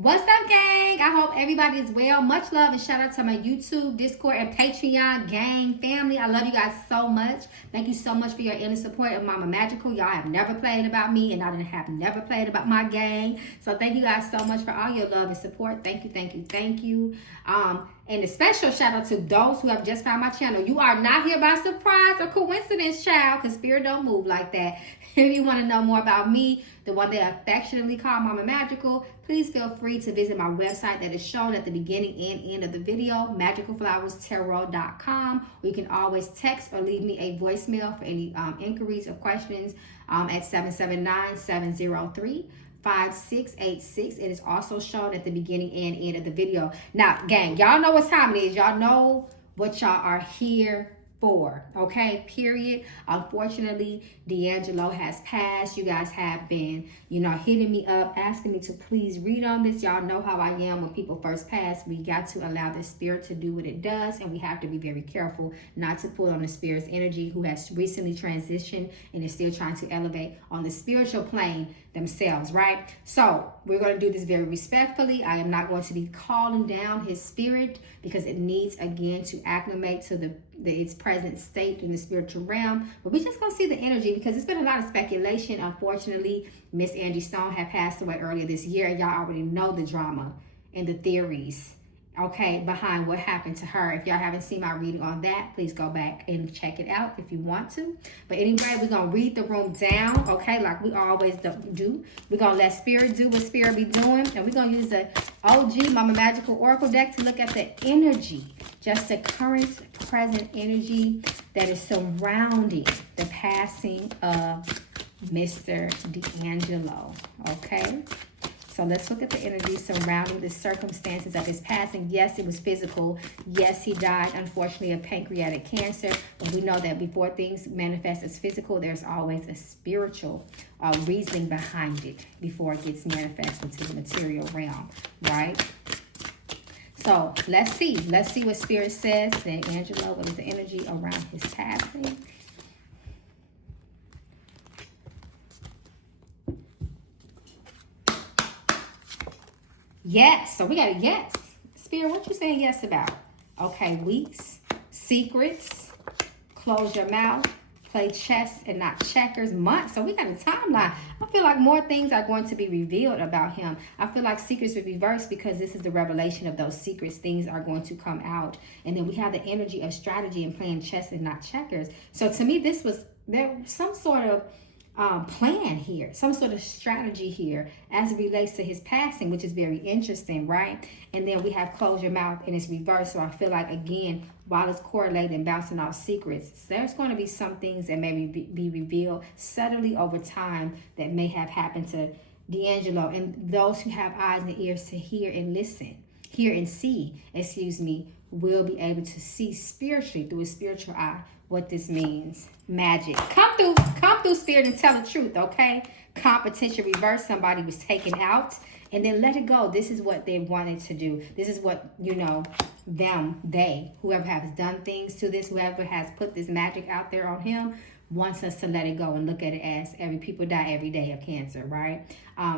What's up, gang? I hope everybody is well. Much love and shout out to my YouTube, Discord, and Patreon gang family. I love you guys so much. Thank you so much for your endless support of Mama Magical. Y'all have never played about me, and I have never played about my gang. So thank you guys so much for all your love and support. Thank you, thank you, thank you. And a special shout out to those who have just found my channel. You are not here by surprise or coincidence, child, because spirit don't move like that. If you want to know more about me, the one that I affectionately call Mama Magical, please feel free to visit my website that is shown at the beginning and end of the video, magicalflowerstarot.com. Or you can always text or leave me a voicemail for any inquiries or questions at 779-703-5686. It is also shown at the beginning and end of the video. Now, gang, y'all know what time it is. Y'all know what y'all are here for, okay? Period. Unfortunately, D'Angelo has passed. You guys have been, hitting me up, asking me to please read on this. Y'all know how I am when people first pass. We got to allow the spirit to do what it does, and we have to be very careful not to pull on the spirit's energy who has recently transitioned and is still trying to elevate on the spiritual plane themselves, right? So we're going to do this very respectfully. I am not going to be calling down his spirit because it needs, again, to acclimate to its present state in the spiritual realm. But we're just going to see the energy because it's been a lot of speculation. Unfortunately, Miss Angie Stone had passed away earlier this year. Y'all already know the drama and the theories, okay, behind what happened to her. If y'all haven't seen my reading on that, please go back and check it out if you want to. But anyway, we're going to read the room down, okay, like we always do. We're going to let spirit do what spirit be doing. And we're going to use the OG Mama Magical Oracle deck to look at the energy, just the current, present energy that is surrounding the passing of Mr. D'Angelo, okay? So let's look at the energy surrounding the circumstances of his passing. Yes, it was physical. Yes, he died, unfortunately, of pancreatic cancer. But we know that before things manifest as physical, there's always a spiritual reasoning behind it before it gets manifested to the material realm, right? So let's see. Let's see what spirit says. D'Angelo, what is the energy around his passing? Yes. So we got a yes. Spirit, what you saying yes about? Okay, weeks, secrets, close your mouth, play chess and not checkers, months. So we got a timeline. I feel like more things are going to be revealed about him. I feel like secrets will be reversed because this is the revelation of those secrets. Things are going to come out. And then we have the energy of strategy and playing chess and not checkers. So to me, there was some sort of plan here, some sort of strategy here as it relates to his passing, which is very interesting, right? And then we have close your mouth and it's reversed. So I feel like, again, while it's correlated and bouncing off secrets, there's going to be some things that may be revealed subtly over time that may have happened to D'Angelo. And those who have eyes and ears to hear and see, will be able to see spiritually through a spiritual eye what this means. Magic. Come through spirit and tell the truth, okay? Competition reverse. Somebody was taken out and then let it go. This is what they wanted to do. This is what, whoever has done things to this, whoever has put this magic out there on him, wants us to let it go and look at it as people die every day of cancer, right?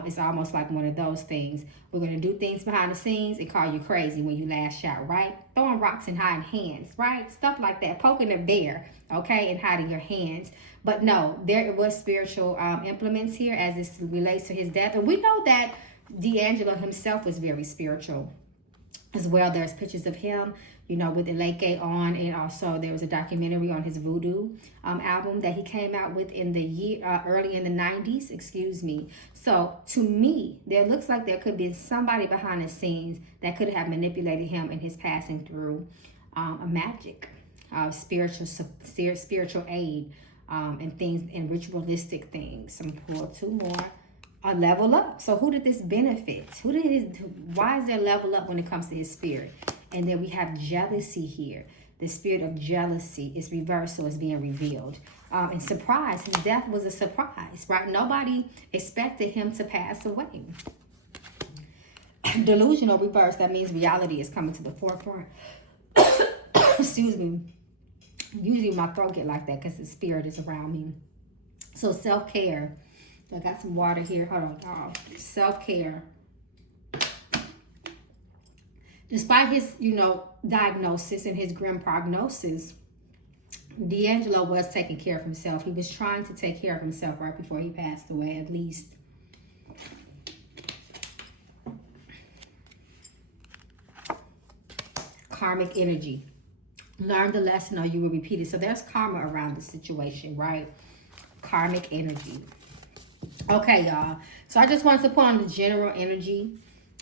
It's almost like one of those things. We're going to do things behind the scenes and call you crazy when you lash out, right? Throwing rocks and hiding hands, right? Stuff like that. Poking a bear, okay, and hiding your hands. But no, there was spiritual implements here as this relates to his death. And we know that D'Angelo himself was very spiritual as well. There's pictures of him, with the late gay on, and also there was a documentary on his voodoo album that he came out with in the year early in the 90s, So to me, there looks like there could be somebody behind the scenes that could have manipulated him in his passing through a magic, spiritual aid, and things and ritualistic things. I'm gonna pull two more. A level up. So who did this benefit? Why is there level up when it comes to his spirit? And then we have jealousy here. The spirit of jealousy is reversed, so it's being revealed. And surprise, his death was a surprise, right? Nobody expected him to pass away. Delusional reverse, that means reality is coming to the forefront. Excuse me. Usually my throat get like that because the spirit is around me. So self-care. I got some water here. Hold on, y'all. Self-care. despite his, diagnosis and his grim prognosis, D'Angelo was taking care of himself. He was trying to take care of himself right before he passed away, at least. Karmic energy. Learn the lesson or you will repeat it. So there's karma around the situation, right? Karmic energy. Okay, y'all. So I just wanted to put on the general energy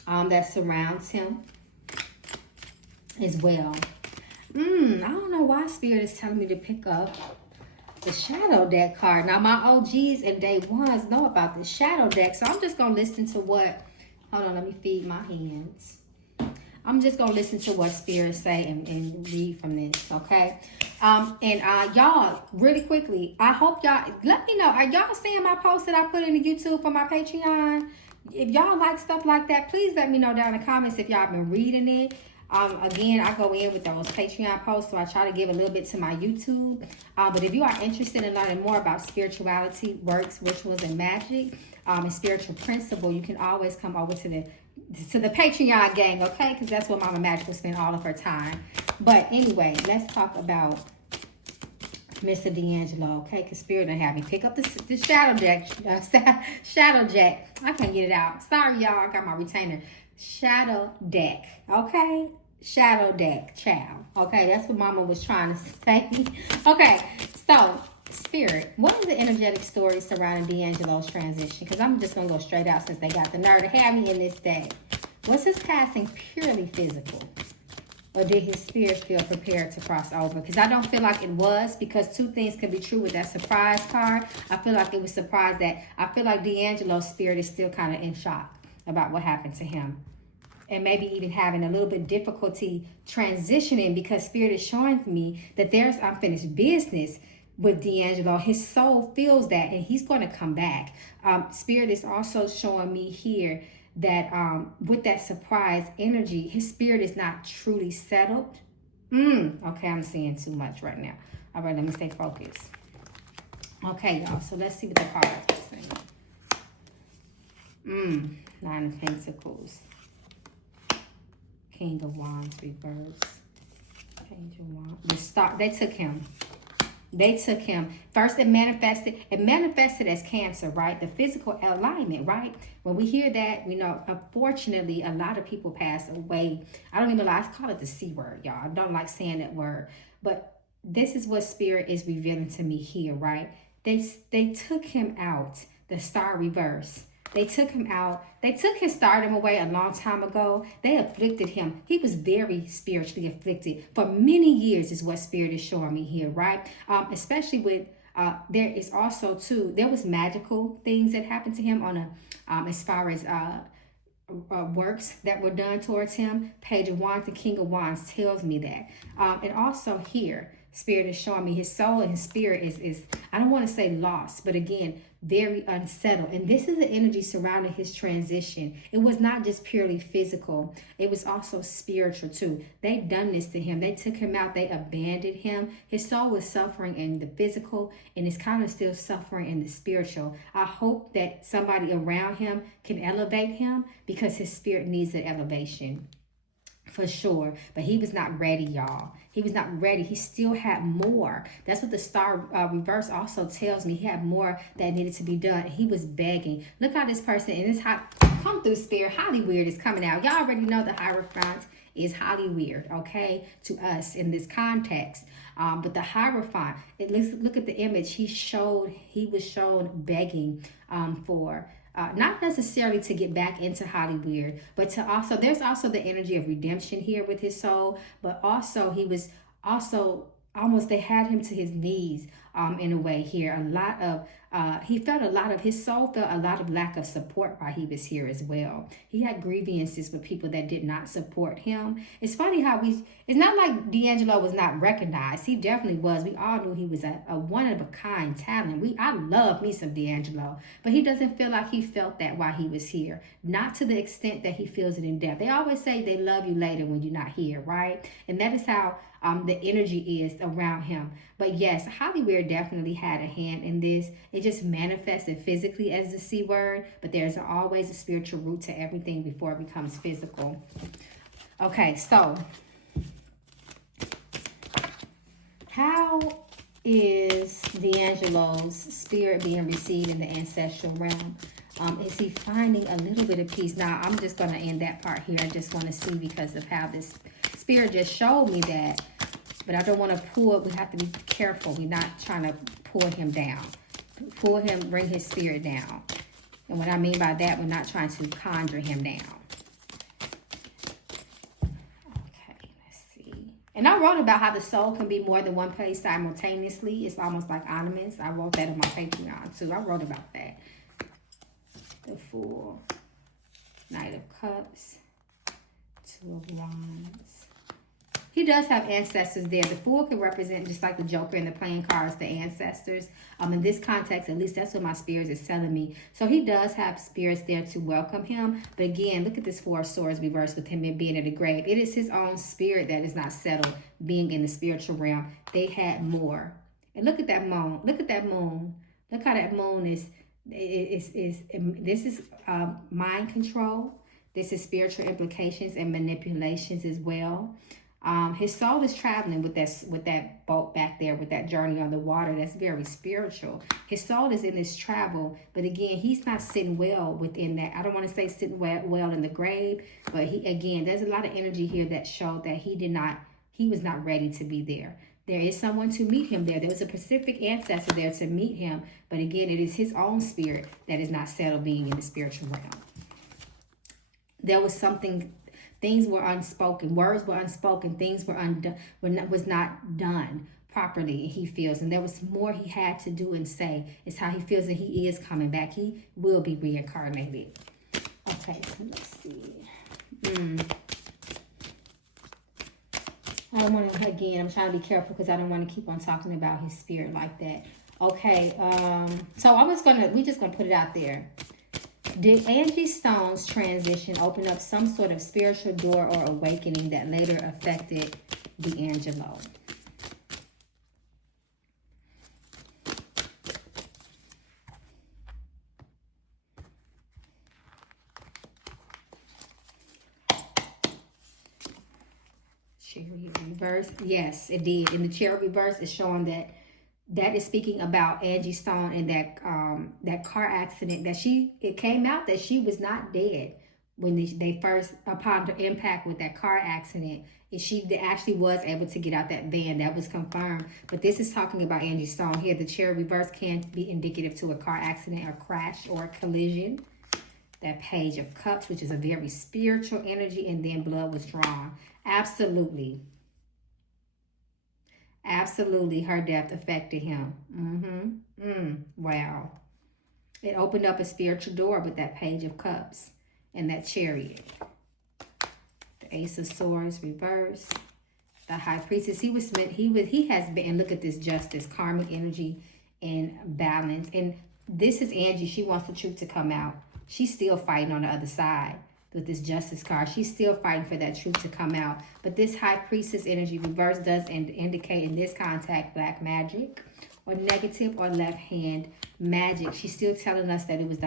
that surrounds him as well. I don't know why Spirit is telling me to pick up the Shadow Deck card. Now, my OGs and day ones know about the Shadow Deck, so I'm just going to listen to what... Hold on, let me feed my hands. I'm just going to listen to what Spirit say and read from this, okay? Y'all, really quickly, I hope y'all... Let me know, are y'all seeing my post that I put into YouTube for my Patreon? If y'all like stuff like that, please let me know down in the comments if y'all been reading it. Again, I go in with those Patreon posts, so I try to give a little bit to my YouTube. But if you are interested in learning more about spirituality, works, rituals, and magic, and spiritual principle, you can always come over to the Patreon gang, okay? Because that's where Mama Magic will spend all of her time. But anyway, let's talk about Mr. D'Angelo, okay? Because Spirit done have me pick up the Shadow Deck. Shadow Jack. I can't get it out. Sorry, y'all. I got my retainer. Shadow Deck, okay? Shadow Deck, child. Okay, that's what Mama was trying to say. Okay, so Spirit, what is the energetic story surrounding D'Angelo's transition? Because I'm just going to go straight out since they got the nerve to have me in this day. Was his passing purely physical? Or did his spirit feel prepared to cross over? Because I don't feel like it was, because two things could be true with that surprise card. I feel like it was surprised that I feel like D'Angelo's spirit is still kind of in shock about what happened to him. And maybe even having a little bit difficulty transitioning, because Spirit is showing me that there's unfinished business with D'Angelo. His soul feels that, and he's going to come back. Spirit is also showing me here that with that surprise energy, his spirit is not truly settled. Okay, I'm seeing too much right now. All right, let me stay focused. Okay, y'all, so let's see what the cards are saying. Nine of Pentacles. King of Wands reverse. Page of Wands. The star, they took him. They took him. First, it manifested as Cancer, right? The physical alignment, right? When we hear that, unfortunately, a lot of people pass away. I don't even like, I call it the C word, y'all. I don't like saying that word. But this is what Spirit is revealing to me here, right? They took him out, the star reverse. They took him out. They took his stardom away a long time ago. They afflicted him. He was very spiritually afflicted for many years is what Spirit is showing me here, right? Especially with, there is also too, there was magical things that happened to him on as far as works that were done towards him. Page of Wands and King of Wands tells me that. And also here, Spirit is showing me his soul and his spirit is I don't want to say lost, but again, very unsettled. And this is the energy surrounding his transition. It was not just purely physical. It was also spiritual too. They've done this to him. They took him out. They abandoned him. His soul was suffering in the physical and is kind of still suffering in the spiritual. I hope that somebody around him can elevate him, because his spirit needs an elevation. For sure. But he was not ready, y'all. He was not ready. He still had more. That's what the star reverse also tells me. He had more that needed to be done. He was begging. Look how this person, and this come through Spirit. HOLLYWEIRD is coming out. Y'all already know the Hierophant is HOLLYWEIRD, okay, to us in this context. But the Hierophant, look at the image. He was shown begging for not necessarily to get back into HOLLYWEIRD, but to also, there's also the energy of redemption here with his soul, but also he was also almost, they had him to his knees in a way here. He felt a lot of, his soul felt a lot of lack of support while he was here as well. He had grievances with people that did not support him. It's funny how it's not like D'Angelo was not recognized. He definitely was. We all knew he was a one-of-a-kind talent. I love me some D'Angelo, but he doesn't feel like he felt that while he was here. Not to the extent that he feels it in depth. They always say they love you later when you're not here, right? And that is how the energy is around him. But yes, HOLLYWEIRD definitely had a hand in this. It just manifested physically as the C word, but there's always a spiritual root to everything before it becomes physical. Okay, so how is D'Angelo's spirit being received in the ancestral realm? Is he finding a little bit of peace? Now, I'm just going to end that part here. I just want to see because of how this spirit just showed me that. But I don't want to pull. We have to be careful. We're not trying to pull him down. Pull him, bring his spirit down. And what I mean by that, we're not trying to conjure him down. And I wrote about how the soul can be more than one place simultaneously. It's almost like ornaments. I wrote that on my Patreon too. I wrote about that. The Fool, Knight of Cups, Two of Wands. He does have ancestors there. The Fool can represent, just like the Joker in the playing cards, the ancestors. In this context, at least that's what my spirits is telling me. So he does have spirits there to welcome him. But again, look at this Four of Swords reversed with him being in the grave. It is his own spirit that is not settled, being in the spiritual realm. They had more. And look at that moon. Look at that moon. Look how that moon is. This is mind control. This is spiritual implications and manipulations as well. His soul is traveling with that boat back there, with that journey on the water. That's very spiritual. His soul is in this travel, but again, he's not sitting well within that. I don't want to say sitting well in the grave, but there's a lot of energy here that showed that he was not ready to be there. There is someone to meet him there. There was a specific ancestor there to meet him, but again, it is his own spirit that is not settled being in the spiritual realm. There was something. Things were unspoken. Words were unspoken. Things was not done properly, he feels. And there was more he had to do and say. It's how he feels that he is coming back. He will be reincarnated. Okay, so let's see. I don't want to, again, I'm trying to be careful because I don't want to keep on talking about his spirit like that. Okay, so we're just going to put it out there. Did Angie Stone's transition open up some sort of spiritual door or awakening that later affected D'Angelo? Chariot reverse. Yes, it did. In the Chariot reverse, it's showing that is speaking about Angie Stone and that car accident it came out that she was not dead when they first, upon the impact with that car accident, she actually was able to get out that van. That was confirmed. But this is talking about Angie Stone here. The Chariot reverse can be indicative to a car accident, a crash, or a collision. That Page of Cups, which is a very spiritual energy, and then blood was drawn. Absolutely. Absolutely, her death affected him. Wow. It opened up a spiritual door with that Page of Cups and that Chariot. The Ace of Swords reversed. The High Priestess. He has been, and look at this Justice, karmic energy and balance. And this is Angie. She wants the truth to come out. She's still fighting on the other side. With this Justice card, she's still fighting for that truth to come out. But this High Priestess energy reverse does indicate in this contact black magic, or negative or left hand magic. She's still telling us that it was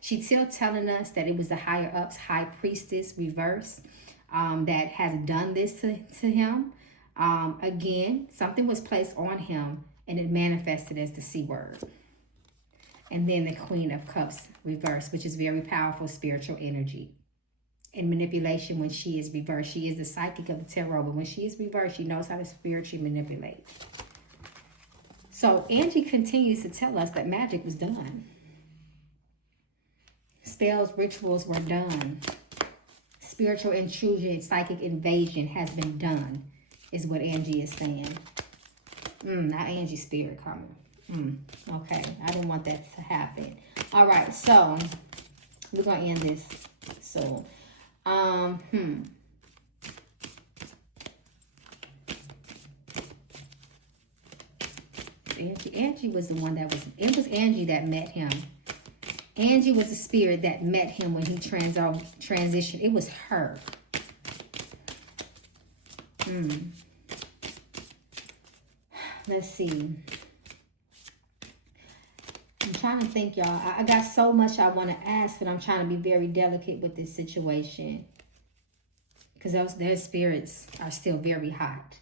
she's still telling us that it was the higher ups High Priestess reverse that has done this to him. Again, something was placed on him and it manifested as the C word. And then the Queen of Cups reverse, which is very powerful spiritual energy. And manipulation when she is reversed. She is the psychic of the tarot, but when she is reversed, she knows how to spiritually manipulate. So Angie continues to tell us that magic was done. Spells, rituals were done. Spiritual intrusion, psychic invasion has been done, is what Angie is saying. Now Angie's spirit coming. Okay, I didn't want that to happen. All right, so we're going to end this soon. Angie was the one it was Angie that met him. Angie was the spirit that met him when he transitioned. It was her. Let's see. I'm trying to think, y'all. I got so much I want to ask, but I'm trying to be very delicate with this situation. because their spirits are still very hot.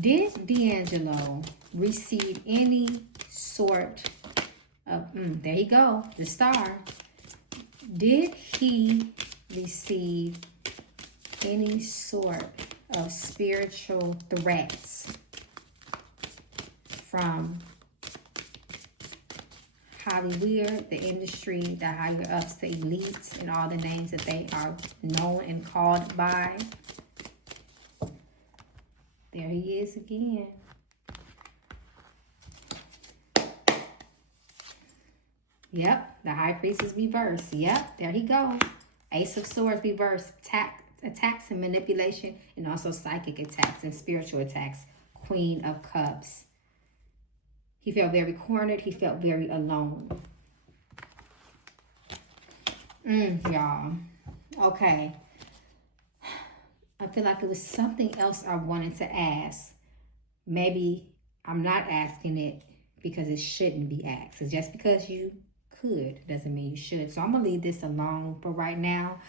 Did D'Angelo receive any sort of, there you go, the star. Did he receive any sort of spiritual threats from HOLLYWEIRD, the industry, the higher ups, the elites, and all the names that they are known and called by? There he is again. Yep, the High Priest is reversed. Yep, there he goes. Ace of Swords reversed. Attacks and manipulation, and also psychic attacks and spiritual attacks. Queen of Cups. He felt very cornered. He felt very alone. Y'all. Okay. I feel like it was something else I wanted to ask. Maybe I'm not asking it because it shouldn't be asked. So just because you could doesn't mean you should. So I'm going to leave this alone for right now.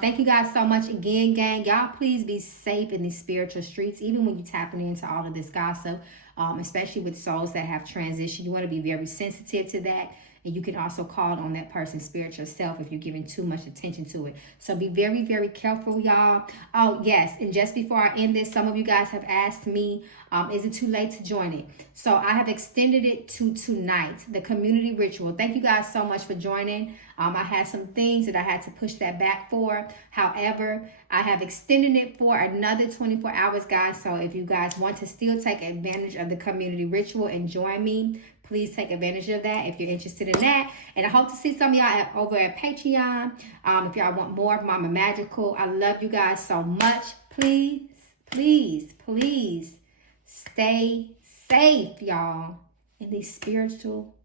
Thank you guys so much again, gang. Y'all please be safe in these spiritual streets, even when you're tapping into all of this gossip, especially with souls that have transitioned. You want to be very sensitive to that. And you can also call on that person's spiritual self if you're giving too much attention to it. So be very, very careful, y'all. Oh, yes. And just before I end this, some of you guys have asked me, is it too late to join it? So I have extended it to tonight, the community ritual. Thank you guys so much for joining. I had some things that I had to push that back for. However, I have extended it for another 24 hours, guys. So if you guys want to still take advantage of the community ritual and join me, please take advantage of that if you're interested in that. And I hope to see some of y'all over at Patreon. If y'all want more of Mama Magical, I love you guys so much. Please, please, please stay safe, y'all. In these spiritual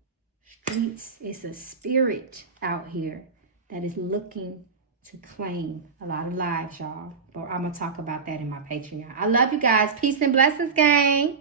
streets, it's a spirit out here that is looking to claim a lot of lives, y'all. But I'm going to talk about that in my Patreon. I love you guys. Peace and blessings, gang.